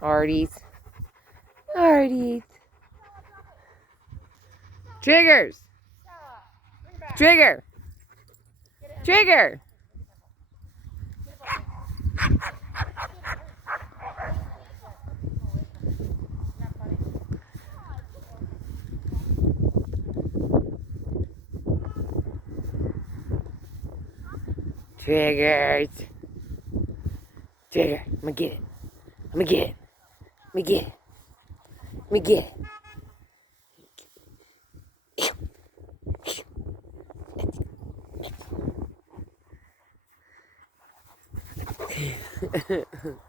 Arties. Arties. Triggers. Trigger. Trigger. Triggers. Trigger. I'm gonna get it. I'm gonna get it. I'm gonna get it. I'm gonna get it.